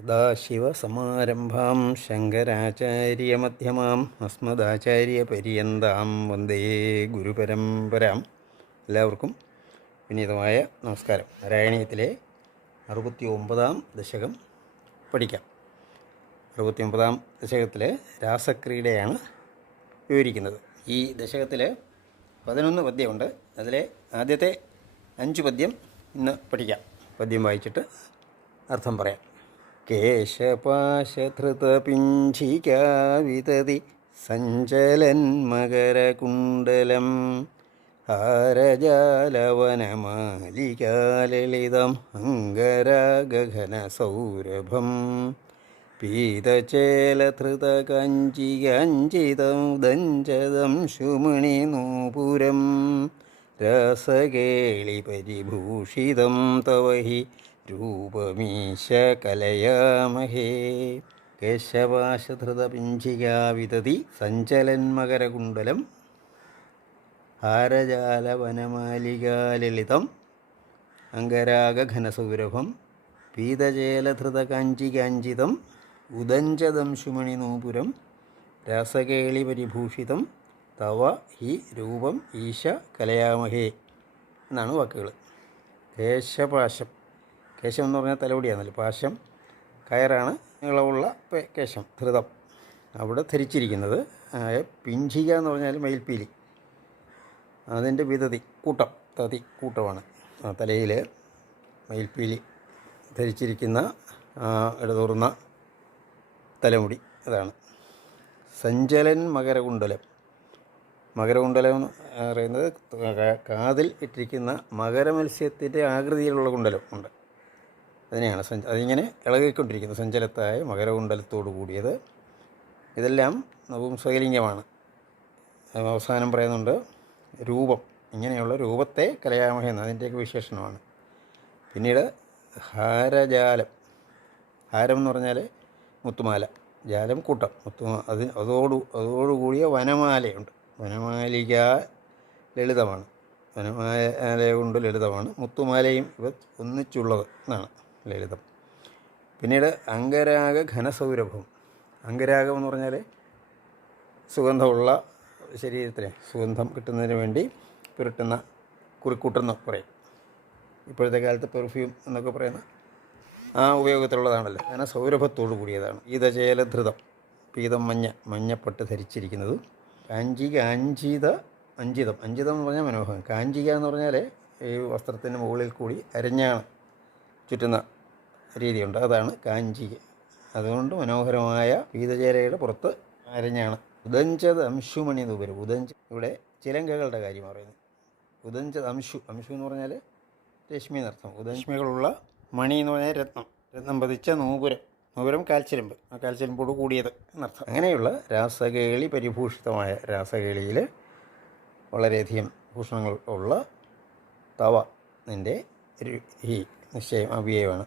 സദാശിവസമാരംഭാം ശങ്കരാചാര്യമധ്യമാം അസ്മദാചാര്യപര്യന്താം വന്ദേ ഗുരുപരമ്പരാം. എല്ലാവർക്കും വിനീതമായ നമസ്കാരം. നാരായണീയത്തിലെ അറുപത്തി ഒമ്പതാം ദശകം പഠിക്കാം. അറുപത്തി ഒമ്പതാം ദശകത്തിലെ രാസക്രീഡയാണ് വിവരിക്കുന്നത്. ഈ ദശകത്തിൽ പതിനൊന്ന് പദ്യമുണ്ട്. അതിലെ ആദ്യത്തെ അഞ്ച് പദ്യം ഇന്ന് പഠിക്കാം. പദ്യം വായിച്ചിട്ട് അർത്ഥം പറയാം. കേശപാശധൃതപിഞ്ചികാവിതതി സഞ്ചലന്മകരകുണ്ടലം ഹാരജാലവനമാലികാലളിതം അംഗരാഗഘനസൗരഭം ശുമണി നൂപുരം രസകേളിപരിഭൂഷിതം തവ ഹി രൂപമീശ കലയാമഹേ കേശവാശധൃതപിഞ്ചികാവിതതി സഞ്ചലന്മകരകുണ്ടലം. ഹാരജാലവനമാലികാലളിതം. അംഗരാഗഘനസൗരഭം പീതചേലധൃതകാഞ്ചികാഞ്ചിതം ഉദഞ്ചദംശുമണിനൂപുരം. രാസകേളിപരിഭൂഷിതം. തവ ഹി രൂപം ഈശ കലയാമഹേ. എന്നാണ് വാക്കുകൾ കേശപാശം. കേശം എന്ന് പറഞ്ഞാൽ തലമുടിയാണല്ലോ. പാശം കയറാണ് നീളമുള്ള കേശം ധൃതം. അവിടെ ധരിച്ചിരിക്കുന്നത് പിഞ്ചിക എന്ന് പറഞ്ഞാൽ മയിൽപ്പീലി അതിന്റെ വിതതി കൂട്ടം തതി കൂട്ടമാണ്. തലയിൽ മയിൽപ്പീലി ധരിച്ചിരിക്കുന്ന ഇടതൂർന്ന തലമുടി അതാണ് സഞ്ചലൻ മകരകുണ്ടലം. മകരകുണ്ടലം എന്ന് പറയുന്നത് കാതിൽ ഇട്ടിരിക്കുന്ന മകരമത്സ്യത്തിന്റെ ആകൃതിയിലുള്ള കുണ്ടലം ഉണ്ട്. അതിനെയാണ് സഞ്ച അതിങ്ങനെ ഇളകിക്കൊണ്ടിരിക്കുന്നത് സഞ്ചലത്തായ മകരകുണ്ടലത്തോടു കൂടിയത്. ഇതെല്ലാം നപുംസകലിംഗമാണ് അവസാനം പറയുന്നുണ്ട് രൂപം. ഇങ്ങനെയുള്ള രൂപത്തെ കലയാമഹെന്ന് അതിന്റെയൊക്കെ വിശേഷണമാണ്. പിന്നീട് ഹാരജാലം. ഹാരം എന്ന് പറഞ്ഞാൽ മുത്തുമാല. ജാലം കൂട്ടം. മുത്തു അത് അതോടു അതോടുകൂടിയ വനമാലയുണ്ട്. വനമാലിക ലളിതമാണ്. വനമാല കൊണ്ട് ലളിതമാണ്. മുത്തുമാലയും ഇവ ഒന്നിച്ചുള്ളത് എന്നാണ്. ലളിതം. പിന്നീട് അംഗരാഗ ഘനസൗരഭം. അംഗരാഗം എന്ന് പറഞ്ഞാൽ സുഗന്ധമുള്ള ശരീരത്തിന് സുഗന്ധം കിട്ടുന്നതിന് വേണ്ടി പുരട്ടുന്ന കുറിക്കൂട്ടെന്ന് പറയും ഇപ്പോഴത്തെ കാലത്ത് പെർഫ്യൂം എന്നൊക്കെ പറയുന്ന ആ ഉപയോഗത്തിലുള്ളതാണല്ലോ. അങ്ങനെ സൗരഭത്തോടു കൂടിയതാണ്. പീതചേലധൃതം പീതം മഞ്ഞ മഞ്ഞപ്പട്ട് ധരിച്ചിരിക്കുന്നത്. കാഞ്ചിക അഞ്ചിത അഞ്ചിതം. അഞ്ചിതം എന്ന് പറഞ്ഞാൽ മനോഹരം. കാഞ്ചിക എന്ന് പറഞ്ഞാൽ ഈ വസ്ത്രത്തിന് മുകളിൽ കൂടി അരഞ്ഞാണ്. ചുറ്റുന്ന രീതിയുണ്ട്. അതാണ് കാഞ്ചി അതുകൊണ്ട് മനോഹരമായ പീതചേരയുടെ പുറത്ത് അരഞ്ഞാണ്. ഉദഞ്ചത് അംശുമണി എന്ന് പേര്. ഉദഞ്ച് ഇവിടെ ചിലങ്കകളുടെ കാര്യം പറയുന്നത് ഉദഞ്ചത് അംശു. അംശു എന്ന് പറഞ്ഞാൽ രശ്മി എന്നർത്ഥം ഉദശ്മികളുള്ള മണി എന്ന് പറഞ്ഞാൽ രത്നം. രത്നം പതിച്ച നൂപുരം. നൂപുരം കാൽച്ചിലമ്പ്. ആ കാൽച്ചിലമ്പോട് കൂടിയത് എന്നർത്ഥം അങ്ങനെയുള്ള രാസകേളി പരിഭൂഷിതമായ രാസകേളിയിൽ വളരെയധികം ഭൂഷണങ്ങൾ ഉള്ള തവ നിന്റെ ഈ നിശ്ചയം അവ്യയമാണ്.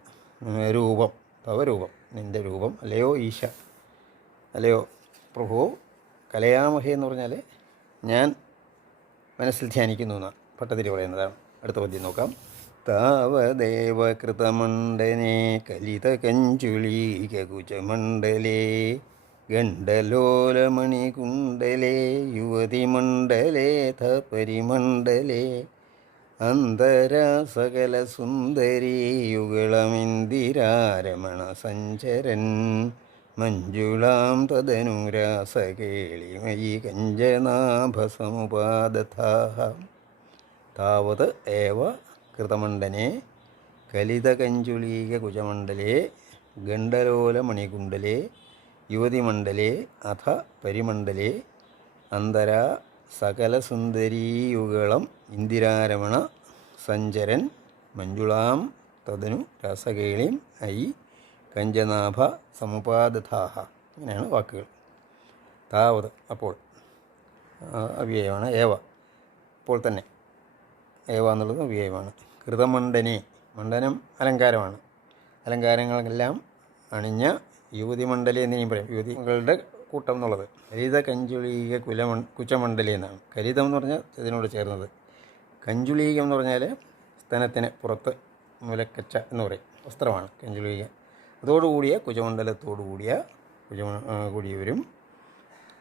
രൂപം ഭവരൂപം നിന്റെ രൂപം അല്ലയോ ഈശ അല്ലയോ പ്രഭു കലയാമഹേ എന്ന് പറഞ്ഞാൽ ഞാൻ മനസ്സിൽ ധ്യാനിക്കുന്നു എന്നാണ് പട്ടതിരി പറയുന്നതാണ്. അടുത്ത പദ്യം നോക്കാം. താവദേവകൃതമണ്ഡനെ കലിതകഞ്ചുളീകുചമണ്ഡലേ ഗണ്ഡലോലമണികുണ്ടലേ യുവതിമണ്ഡലേ പരിമണ്ഡലേ അന്തരാസകല സകല യുഗളമിന്ദിരാരമണ സഞ്ചരൻ മഞ്ജുളാം തദനുരാസകേളിമയി കഞ്ചനാഭസമുപാദഥ താവത് ഏവ കൃതമണ്ഡനെ കലിതകഞ്ചുളീകുജമണ്ഡലേ ഗണ്ഡലോലമണികുണ്ഡലേ യുവതിമണ്ഡലേ അഥ പരിമണ്ഡലേ അന്തരാ സകലസുന്ദരീയുഗളം ഇന്ദിരാരമണ സഞ്ചരൻ മഞ്ജുളാം തദനു രാസകേളിം ഐ കഞ്ചനാഭ സമുപാദഥാഹ ഇങ്ങനെയാണ് വാക്കുകൾ. താവത് അപ്പോൾ. അവ്യയമാണ് ഏവ. അപ്പോൾ തന്നെ. ഏവ എന്നുള്ളത് അവ്യയമാണ്. കൃതമണ്ഡനെ. മണ്ഡനം അലങ്കാരമാണ്. അലങ്കാരങ്ങളെല്ലാം അണിഞ്ഞ യുവതി മണ്ഡലി എന്നിനെയും പറയും. യുവതികളുടെ കൂട്ടം എന്നുള്ളത്. കരിത കഞ്ചുളീക കുലമൺ കുച്ചമണ്ഡലി എന്നാണ്. കരിതം എന്ന് പറഞ്ഞാൽ ഇതിനോട് ചേർന്നത്. കഞ്ചുളീകം എന്ന് പറഞ്ഞാൽ സ്തനത്തിന് പുറത്ത് മുലക്കച്ച എന്ന് പറയും. വസ്ത്രമാണ് കഞ്ചുളീക. അതോടുകൂടിയ കുജമണ്ഡലത്തോടു കൂടിയ കുജ കൂടിയവരും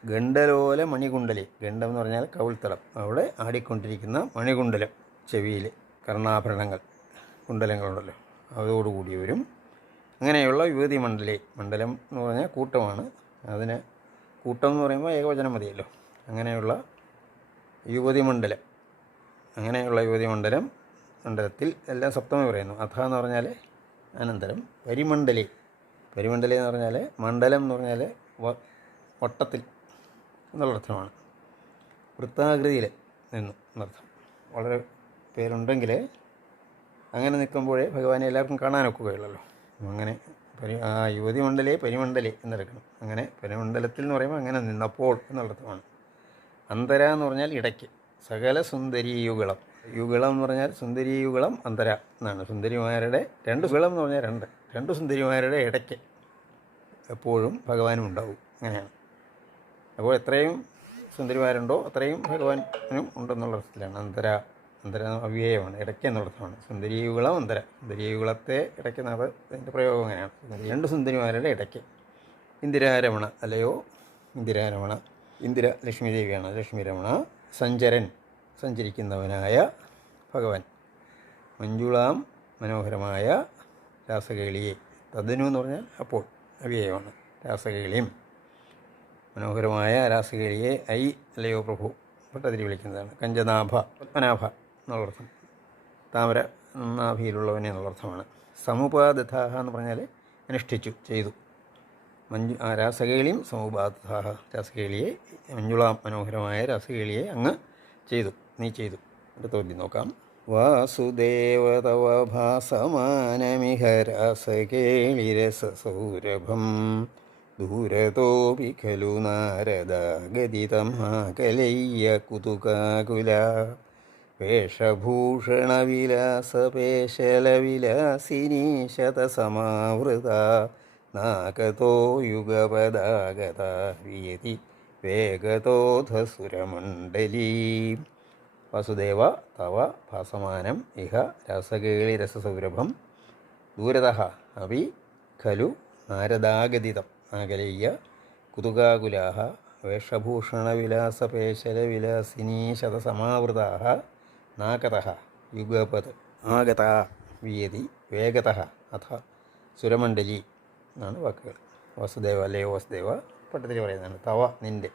ഗണ്ഡലോല മണികുണ്ടലി. ഗണ്ഡം എന്ന് പറഞ്ഞാൽ കവിൾത്തളം. അവിടെ ആടിക്കൊണ്ടിരിക്കുന്ന മണികുണ്ടലം ചെവിയിൽ കർണാഭരണങ്ങൾ കുണ്ടലങ്ങളുണ്ടല്ലോ. അതോടുകൂടിയവരും അങ്ങനെയുള്ള യുവതി മണ്ഡലി. മണ്ഡലം എന്ന് പറഞ്ഞാൽ കൂട്ടമാണ്. അതിന് കൂട്ടം എന്ന് പറയുമ്പോൾ ഏകവചനം മതിയല്ലോ. അങ്ങനെയുള്ള യുവതി മണ്ഡലം. അങ്ങനെയുള്ള യുവതി മണ്ഡലം മണ്ഡലത്തിൽ എല്ലാം സപ്തമി പറയുന്നു. അഥ എന്ന് പറഞ്ഞാൽ അനന്തരം പരിമണ്ഡലി പരിമണ്ഡലി എന്ന് പറഞ്ഞാൽ മണ്ഡലം എന്ന് പറഞ്ഞാൽ വട്ടത്തിൽ എന്നുള്ള അർത്ഥമാണ്. വൃത്താകൃതിയിൽ നിന്നു എന്നർത്ഥം. വളരെ പേരുണ്ടെങ്കിൽ അങ്ങനെ നിൽക്കുമ്പോഴേ ഭഗവാനെ എല്ലാവർക്കും കാണാനൊക്കുകയുള്ളല്ലോ. അങ്ങനെ പരി യുവതി മണ്ഡലേ പരിമണ്ഡലേ എന്നെടുക്കണം അങ്ങനെ പരിമണ്ഡലത്തിൽ എന്ന് പറയുമ്പോൾ അങ്ങനെ നിന്നപ്പോൾ എന്നുള്ളതാണ് അന്തര എന്ന് പറഞ്ഞാൽ ഇടയ്ക്ക്. സകല സുന്ദരി യുഗളം യുഗളം എന്ന് പറഞ്ഞാൽ സുന്ദരി യുഗളം അന്തര എന്നാണ്. സുന്ദരിമാരുടെ രണ്ട് യുഗളം എന്ന് പറഞ്ഞാൽ രണ്ട്. രണ്ട് സുന്ദരിമാരുടെ ഇടയ്ക്ക് എപ്പോഴും ഭഗവാനും ഉണ്ടാവും. അങ്ങനെയാണ്. അപ്പോൾ എത്രയും സുന്ദരിമാരുണ്ടോ അത്രയും ഭഗവാനും ഉണ്ടെന്നുള്ള അർത്ഥത്തിലാണ് അന്തര അന്തര അവ്യയമാണ് ഇടയ്ക്ക് എന്നുള്ളതാണ്. സുന്ദരീയുഗളം അന്തര. ഇടയ്ക്ക് എന്നത് അതിന്റെ പ്രയോഗം അങ്ങനെയാണ് രണ്ട് സുന്ദരിമാരുടെ ഇടയ്ക്ക്. ഇന്ദിരാരമണ അല്ലയോ? ഇന്ദിരാരമണ. ഇന്ദിര ലക്ഷ്മി ദേവിയാണ്. ലക്ഷ്മി രമണ സഞ്ചരൻ. സഞ്ചരിക്കുന്നവനായ ഭഗവാൻ. മഞ്ജുളാം മനോഹരമായ രാസകേളിയെ. തദ്നു എന്ന് പറഞ്ഞാൽ അപ്പോൾ അവ്യയമാണ് രാസകേളിയും. മനോഹരമായ രാസകേളിയെ ഐ അല്ലയോ പ്രഭു. ഭട്ടതിരി വിളിക്കുന്നതാണ്. കഞ്ചനാഭ പത്മനാഭ. എന്നുള്ളർത്ഥം താമര നാഭിയിലുള്ളവനെ എന്നുള്ളർത്ഥമാണ് സമുപാദഥാഹ എന്ന് പറഞ്ഞാൽ അനുഷ്ഠിച്ചു ചെയ്തു. മഞ്ജു ആ രാസകേളിയും സമുപാദഥാഹ രാസകേളിയെ മഞ്ജുളാ മനോഹരമായ രാസകേളിയെ അങ്ങ് ചെയ്തു നീ ചെയ്തു. അടുത്ത ചോദ്യം നോക്കാം. വാസുദേവ തവ ഭാസമാനമിഹ രാസകേളിരസസൗരഭം ദൂരതോപി ഖലു നാരദാഗതിതമാകലയ്യ കുതുകാകുല. വേഷഭൂഷണവിലാസപേശലവിലാസിനി ശതസമാവൃത നാഗതോ യുഗപദാഗത വിയതി വേഗതോധസുരമണ്ഡലീ. വാസുദേവ തവ ഭാസമാനം ഇഹ രസകേളിരസസൗരഭം ദൂരത അപി ഖലു നാരദാഗതിതം ആകലയ്യ കുതുകാകുലാ വേഷഭൂഷണവിലാസപേശലവിലാസിനീ ശതസമാവൃതാ നാഗത യുഗപത് ആഗത വിയതി വേഗത അഥ സുരമണ്ഡലി എന്നാണ് വാക്കുകൾ. വാസുദേവ അല്ലേ വാസുദേവ? പട്ടത്തിൽ പറയുന്നതാണ്. തവ നിന്റെ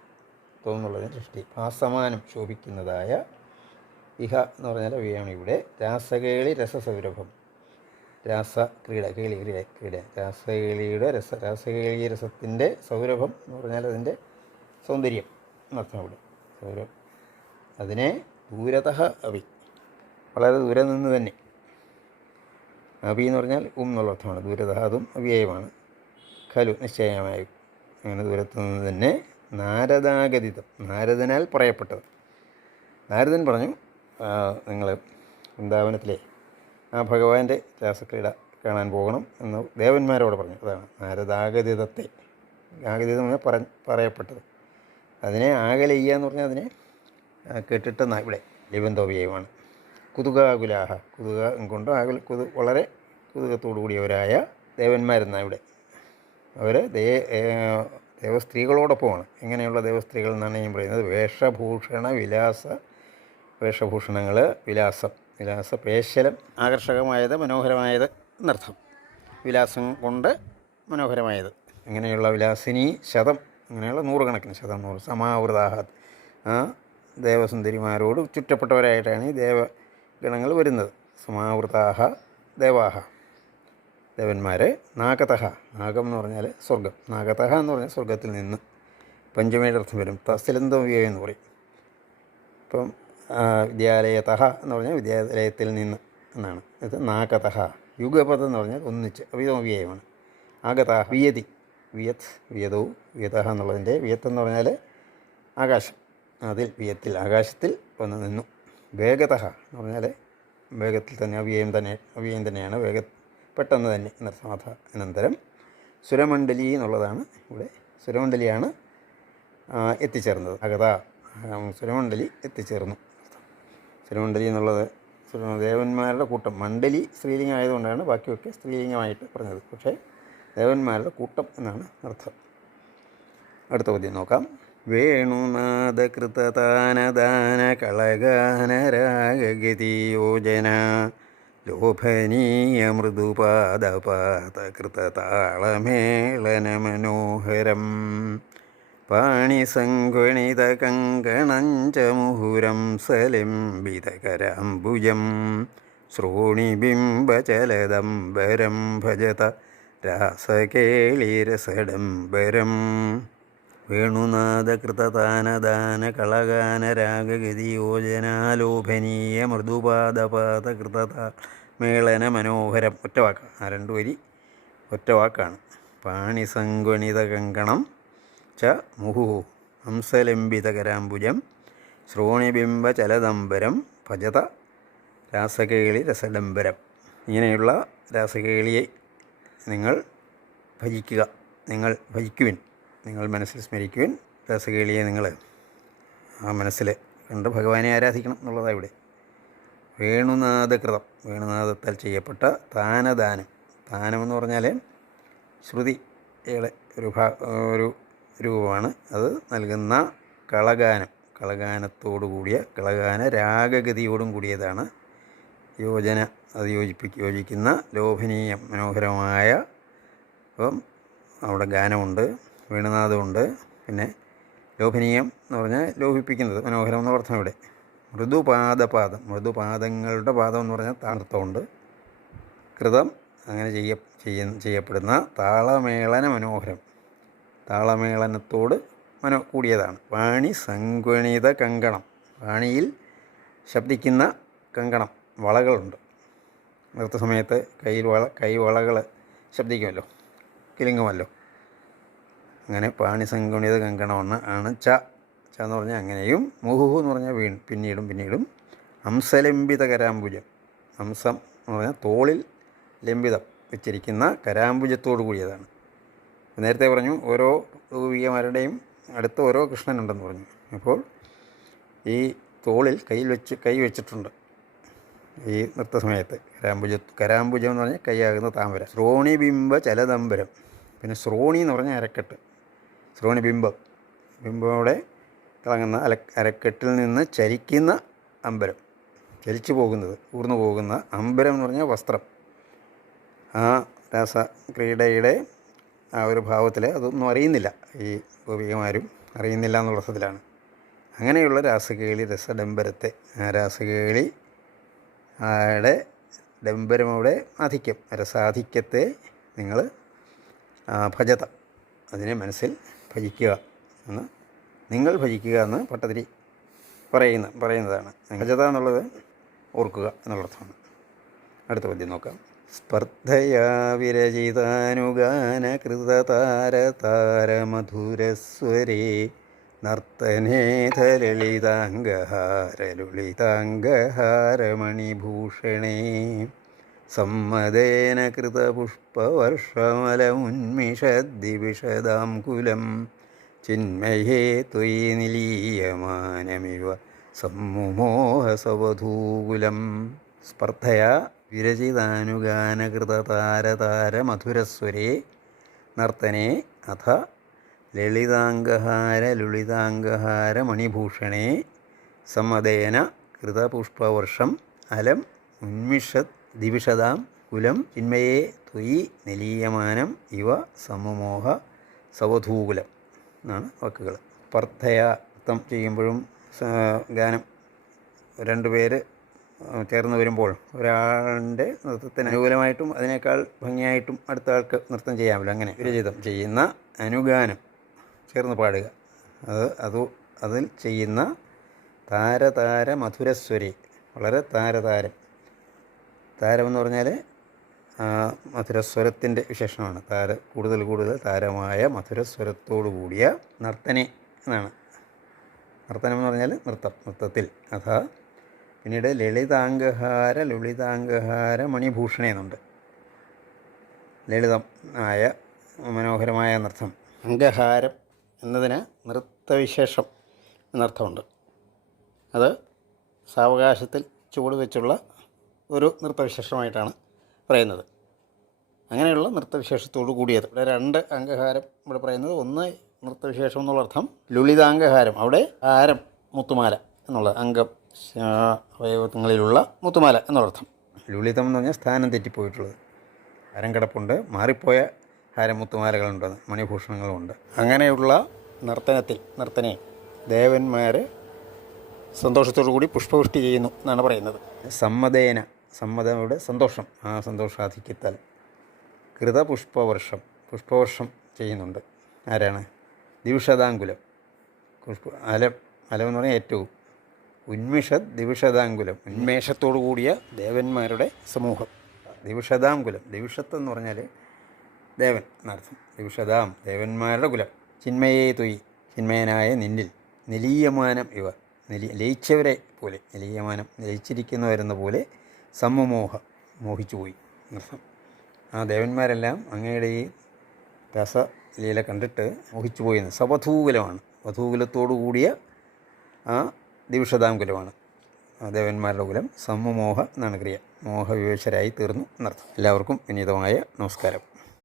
തോന്നുള്ളതിന് സൃഷ്ടി. ആസമാനം ശോഭിക്കുന്നതായ ഇഹ എന്ന് പറഞ്ഞാൽ അവയാണ് ഇവിടെ. രാസകേളി രസസൗരഭം. രാസ ക്രീഡ. കേളി ക്രീഡ ക്രീഡ രാസകേളിയുടെ രസ രാസകേളി രസത്തിന്റെ സൗരഭം എന്ന് പറഞ്ഞാൽ അതിന്റെ സൗന്ദര്യം എന്നർത്ഥം ഇവിടെ സൗരഭം അതിനെ ദൂരത അഭി. വളരെ ദൂരെ നിന്ന് തന്നെ. അഭി എന്ന് പറഞ്ഞാൽ ഉം എന്നുള്ള അർത്ഥമാണ്. ദൂരത അതും അവ്യയമാണ്. ഖലു നിശ്ചയമായി. അങ്ങനെ ദൂരത്ത് നിന്ന് തന്നെ നാരദാഗതിതം. നാരദനാൽ പറയപ്പെട്ടത്. നാരദൻ പറഞ്ഞു നിങ്ങൾ വൃന്ദാവനത്തിലെ ആ ഭഗവാന്റെ രാസക്രീഡ കാണാൻ പോകണം എന്ന് ദേവന്മാരോട് പറഞ്ഞു. അതാണ് നാരദാഗതിതത്തെ. ആഗതിതം എന്ന് പറ പറയപ്പെട്ടത്. അതിനെ ആകലയ്യ എന്ന് പറഞ്ഞാൽ അതിനെ കേട്ടിട്ട് ഇവിടെ ലിബന്ധോവ്യയമാണ് കുതുകാകുലാഹ കുതുക കൊണ്ട് ആകുൽ കുതു വളരെ കുതുകത്തോടു കൂടിയവരായ ദേവന്മാരെന്നാണ് ഇവിടെ. അവർ ദേ ദേവസ്ത്രീകളോടൊപ്പമാണ്. എങ്ങനെയുള്ള ദേവസ്ത്രീകൾ എന്നാണ് ഞാൻ പറയുന്നത്. വേഷഭൂഷണ വിലാസ വേഷഭൂഷണങ്ങൾ വിലാസം വിലാസ പേശലം ആകർഷകമായത് മനോഹരമായത് എന്നർത്ഥം. വിലാസം കൊണ്ട് മനോഹരമായത്. ഇങ്ങനെയുള്ള വിലാസിനി ശതം ഇങ്ങനെയുള്ള നൂറുകണക്കിന് ശതം നൂറ് സമാവൃതാഹ ദേവസുന്ദരിമാരോട് ചുറ്റപ്പെട്ടവരായിട്ടാണ് ഈ ദേവഗണങ്ങൾ വരുന്നത്. സമാവൃതാഹ ദേവാഹ. ദേവന്മാരെ നാഗതഹ. നാഗം എന്ന് പറഞ്ഞാൽ സ്വർഗം നാഗതഹ എന്ന് പറഞ്ഞാൽ സ്വർഗത്തിൽ നിന്ന് പഞ്ചമിയുടെ അർത്ഥം വരും തസ്സലന്തവ്യ എന്ന് പറയും. ഇപ്പം വിദ്യാലയതഹ എന്ന് പറഞ്ഞാൽ വിദ്യാലയത്തിൽ നിന്ന് എന്നാണ്. ഇത് നാഗതഹ. യുഗപഥം എന്ന് പറഞ്ഞാൽ ഒന്നിച്ച്. അവിതവ്യയമാണ് ആഗത വിയതി. വിയത്. വിയതവും വിയതഹ എന്നുള്ളതിന്റെ വിയത്ത് എന്ന് പറഞ്ഞാൽ ആകാശം. അതിൽ വിയത്തിൽ ആകാശത്തിൽ വന്ന് നിന്നു. വേഗത എന്ന് പറഞ്ഞാൽ വേഗത്തിൽ തന്നെ അവ്യയം തന്നെ അവ്യയം തന്നെയാണ് വേഗ പെട്ടെന്ന് തന്നെ അഥ അനന്തരം സുരമണ്ഡലി എന്നുള്ളതാണ് ഇവിടെ. സുരമണ്ഡലിയാണ് എത്തിച്ചേർന്നത്. അഗത സുരമണ്ഡലി എത്തിച്ചേർന്നു. സുരമണ്ഡലി എന്നുള്ളത് ദേവന്മാരുടെ കൂട്ടം. മണ്ഡലി സ്ത്രീലിംഗം ആയതുകൊണ്ടാണ് ബാക്കിയൊക്കെ സ്ത്രീലിംഗമായിട്ട് പറഞ്ഞത്. പക്ഷേ ദേവന്മാരുടെ കൂട്ടം എന്നാണ് അർത്ഥം. അടുത്ത പദ്യം നോക്കാം. വേണുനാദകൃതദാനദാന കളഗാനരാഗതി യോജന ലോഭനീയ മൃദുപാദപാതകൃതതാളമേളന മനോഹരം പാണിസങ്ക്വണിതകങ്കണം ച മുഹുരം സലിംബിതകരാംബുജം. ശ്രോണിബിംബചലദംബരം ഭജത രാസകേളിരസഡംബരം. വേണുനാദകൃതദാനദാന കളഗാനരാഗഗതി മൃദുപാദപാതകൃതത മേളന മനോഹരം. ഒറ്റ ആ രണ്ട് വരി ഒറ്റ വാക്കാണ്. ച മുഹു ഹംസലംബിതകരാംബുജം. ശ്രോണിബിംബചലദംബരം. ഭജത രാസകേളി രസഡംബരം ഇങ്ങനെയുള്ള രാസകേളിയെ നിങ്ങൾ ഭജിക്കുക. നിങ്ങൾ ഭജിക്കുവിൻ. നിങ്ങൾ മനസ്സിൽ സ്മരിക്കുവിൻ. രാസകേളിയെ നിങ്ങൾ ആ മനസ്സിൽ കണ്ട് ഭഗവാനെ ആരാധിക്കണം എന്നുള്ളതാണ് ഇവിടെ. വേണുനാഥകൃതം വേണുനാഥത്താൽ ചെയ്യപ്പെട്ട താനദാനം. താനമെന്ന് പറഞ്ഞാൽ ശ്രുതിയുടെ ഒരു ഭാ ഒരു രൂപമാണ്. അത് നൽകുന്ന കളഗാനം. കളഗാനത്തോടു കൂടിയ കളഗാന രാഗഗതിയോടും കൂടിയതാണ് യോജന. അത് യോജിപ്പിക്ക് യോജിക്കുന്ന ലോഭനീയം മനോഹരമായ അപ്പം അവിടെ ഗാനമുണ്ട്. വേണുനാഥമുണ്ട് പിന്നെ ലോഭനീയം എന്ന് പറഞ്ഞാൽ ലോഭിപ്പിക്കുന്നത് മനോഹരം എന്ന അർത്ഥം ഇവിടെ. മൃദുപാദപാദം. മൃദുപാദങ്ങളുടെ പാദം എന്ന് പറഞ്ഞാൽ താർത്ഥമുണ്ട് കൃതം അങ്ങനെ ചെയ്യ ചെയ്യ ചെയ്യപ്പെടുന്ന താളമേളന മനോഹരം. താളമേളനത്തോട് മനോ കൂടിയതാണ്. വാണി സംഗണിത കങ്കണം. വാണിയിൽ ശബ്ദിക്കുന്ന കങ്കണം വളകളുണ്ട്. നൃത്ത സമയത്ത് കയ്യിൽ വള കൈവളകൾ ശബ്ദിക്കുമല്ലോ. കിലുങ്ങുമല്ലോ. അങ്ങനെ പാണി സങ്കുണിത കങ്കണമെന്ന് ആണ് ച. ച എന്ന് പറഞ്ഞാൽ അങ്ങനെയും മുഹുഹു എന്ന് പറഞ്ഞാൽ വീൺ പിന്നീടും പിന്നീടും. ഹംസലംബിത കരാംബുജം. ഹംസം എന്ന് പറഞ്ഞാൽ തോളിൽ ലംബിതം വെച്ചിരിക്കുന്ന കരാംബുജത്തോടു കൂടിയതാണ്. നേരത്തെ പറഞ്ഞു ഓരോ ഗോപികമാരുടെയും അടുത്ത് ഓരോ കൃഷ്ണനുണ്ടെന്ന് പറഞ്ഞു. അപ്പോൾ ഈ തോളിൽ കയ്യിൽ വെച്ച് കൈ വെച്ചിട്ടുണ്ട്. ഈ നൃത്ത സമയത്ത് കരാംബുജ കരാംബുജം എന്ന് പറഞ്ഞാൽ കൈയാകുന്ന താമര. ശ്രോണിബിംബ ചലതമ്പരം പിന്നെ ശ്രോണി എന്ന് പറഞ്ഞാൽ അരക്കെട്ട്. ശ്രോണി ബിംബം. ബിംബമോടെ തിളങ്ങുന്ന അല അരക്കെട്ടിൽ നിന്ന് ചരിക്കുന്ന അമ്പരം. ചലിച്ചു പോകുന്നത് ഊർന്നു പോകുന്ന അമ്പരം എന്ന് പറഞ്ഞാൽ വസ്ത്രം. ആ രാസ ക്രീഡയുടെ ആ ഒരു ഭാവത്തിൽ അതൊന്നും അറിയുന്നില്ല. ഈ ഗോപികമാരും അറിയുന്നില്ല എന്നുള്ള അർത്ഥത്തിലാണ്. അങ്ങനെയുള്ള രാസകേളി രസഡംബരത്തെ ആ രാസകേളി ആടെ ഡംബരമയുടെ ആധിക്യം രസാധിക്യത്തെ നിങ്ങൾ ഭജത അതിനെ മനസ്സിൽ ഭജിക്കുക എന്ന്. നിങ്ങൾ ഭജിക്കുക എന്ന് പട്ടതിരി പറയുന്ന പറയുന്നതാണ്. നിങ്ങജത എന്നുള്ളത് ഓർക്കുക എന്നുള്ള അർത്ഥമാണ് അടുത്ത പദ്യം നോക്കാം. സ്പർദ്ധയാ വിരചിതാനുഗാന നർത്തനേധലളിതാംഗഹാരലുളിതാംഗഹാരമണിഭൂഷണേ സമ്മതേന കൃതപുഷ്പവർഷമലമുന്മിഷദ്ദിവിഷദാം കുലം. ചിന്മയേ ത്വയി നിലീയമാനമിവ സമ്മുമോഹസവധൂകുലം. സ്പർദ്ധയാ വിരചിതാനുഗാനകൃതതാരതാരമധുരസ്വരേ. നർത്തനേ അഥ ലളിതാംഗഹാര ലുളിതാംഗഹാര മണിഭൂഷണേ സമ്മതേന കൃതപുഷ്പവർഷം അലം ഉന്മിഷത് ദിവിഷതാം കുലം ചിന്മയേ ത്വയി നിലീയമാനം ഇവ സമമോഹ സവധൂകുലം എന്നാണ് വാക്കുകൾ. പർത്ഥയ ചെയ്യുമ്പോഴും ഗാനം രണ്ടുപേര് ചേർന്ന് വരുമ്പോൾ ഒരാളുടെ നൃത്തത്തിന് അനുകൂലമായിട്ടും അതിനേക്കാൾ ഭംഗിയായിട്ടും അടുത്ത ആൾക്ക് നൃത്തം ചെയ്യാമല്ലോ. അങ്ങനെ വിരചിതം ചെയ്യുന്ന അനുഗാനം ചേർന്ന് പാടുക. അത് അത് അതിൽ ചെയ്യുന്ന താരതാര മധുരസ്വരി വളരെ താരതാരം. താരമെന്ന് പറഞ്ഞാൽ മധുരസ്വരത്തിന്റെ വിശേഷണമാണ്. താര കൂടുതൽ കൂടുതൽ താരമായ മധുരസ്വരത്തോടു കൂടിയ നർത്തനെ എന്നാണ്. നർത്തനം എന്ന് പറഞ്ഞാൽ നൃത്തം നൃത്തത്തിൽ. അഥാ പിന്നീട് ലളിതാംഗഹാര ലളിതാംഗഹാര മണിഭൂഷണ എന്നുണ്ട്. ലളിതം ആയ മനോഹരമായ നൃത്തം. അംഗഹാരം എന്നതിന് നൃത്തവിശേഷം എന്നർത്ഥമുണ്ട്. അത് സാവകാശത്തിൽ ചുവട് വെച്ചുള്ള ഒരു നൃത്തവിശേഷമായിട്ടാണ് പറയുന്നത്. അങ്ങനെയുള്ള നൃത്തവിശേഷത്തോടു കൂടിയത്. ഇവിടെ രണ്ട് അംഗഹാരം ഇവിടെ പറയുന്നത്. ഒന്ന് നൃത്തവിശേഷം എന്നുള്ള അർത്ഥം ലുളിതാംഗഹാരം. അവിടെ ഹാരം മുത്തുമാല എന്നുള്ളത്. അംഗം അവയവങ്ങളിലുള്ള മുത്തുമാല എന്നുള്ള അർത്ഥം ലുളിതം എന്ന് പറഞ്ഞാൽ സ്ഥാനം തെറ്റിപ്പോയിട്ടുള്ളത്. ഹാരം കിടപ്പുണ്ട്. മാറിപ്പോയ ഹാരം മുത്തുമാലകളുണ്ട്. മണിഭൂഷണങ്ങളുമുണ്ട്. അങ്ങനെയുള്ള നർത്തനത്തിൽ നർത്തനെ ദേവന്മാർ സന്തോഷത്തോടു കൂടി പുഷ്പവൃഷ്ടി ചെയ്യുന്നു എന്നാണ് പറയുന്നത്. സമ്മതേന സമ്മതയുടെ സന്തോഷം ആ സന്തോഷാധിക്യത്താൽ. കൃതപുഷ്പവർഷം പുഷ്പവർഷം ചെയ്യുന്നുണ്ട്. ആരാണ്? ദിവിഷതാങ്കുലം പുഷ്പ അലം അലം എന്ന് പറഞ്ഞാൽ ഏറ്റവും ഉന്മിഷ ദിവിഷതാങ്കുലം ഉന്മേഷത്തോടു കൂടിയ ദേവന്മാരുടെ സമൂഹം. ദിവിഷതാങ്കുലം ദിവിഷത്വം എന്ന് പറഞ്ഞാൽ ദേവൻ എന്നർത്ഥം ദിവിഷതാം ദേവന്മാരുടെ കുലം. ചിന്മയെ തൊയ് ചിന്മയനായ നിന്നിൽ. നിലീയമാനം ഇവ. നിലി ലയിച്ചവരെ പോലെ നിലീയമാനം ലയിച്ചിരിക്കുന്നവരെന്ന പോലെ സമമോഹ മോഹിച്ചുപോയി. എന്നർത്ഥം ആ ദേവന്മാരെല്ലാം അങ്ങയുടെ ഈ രസലീല കണ്ടിട്ട് മോഹിച്ചു പോയെന്ന് സവധൂകുലമാണ്. വധൂകുലത്തോടു കൂടിയ ആ ദിവിഷതാംകുലമാണ് ആ ദേവന്മാരുടെ കുലം സമമോഹ എന്നാണ് ക്രിയ. മോഹവിവേശരായി തീർന്നു എന്നർത്ഥം. എല്ലാവർക്കും വിനീതമായ നമസ്കാരം.